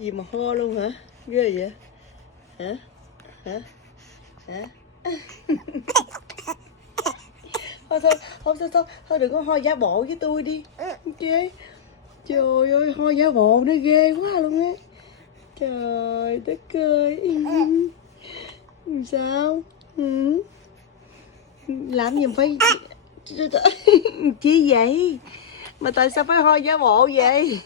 gì mà ho luôn hả? Ghê vậy? Hả? Hả? Hả? Thôi thôi, thôi đừng có ho giả bộ với tôi đi. Ghê. Trời ơi, ho giả bộ nó ghê quá luôn á. Trời đất ơi. Sao? Ừ. Làm gì mà phải chi vậy? Mà tại sao phải ho giả bộ vậy?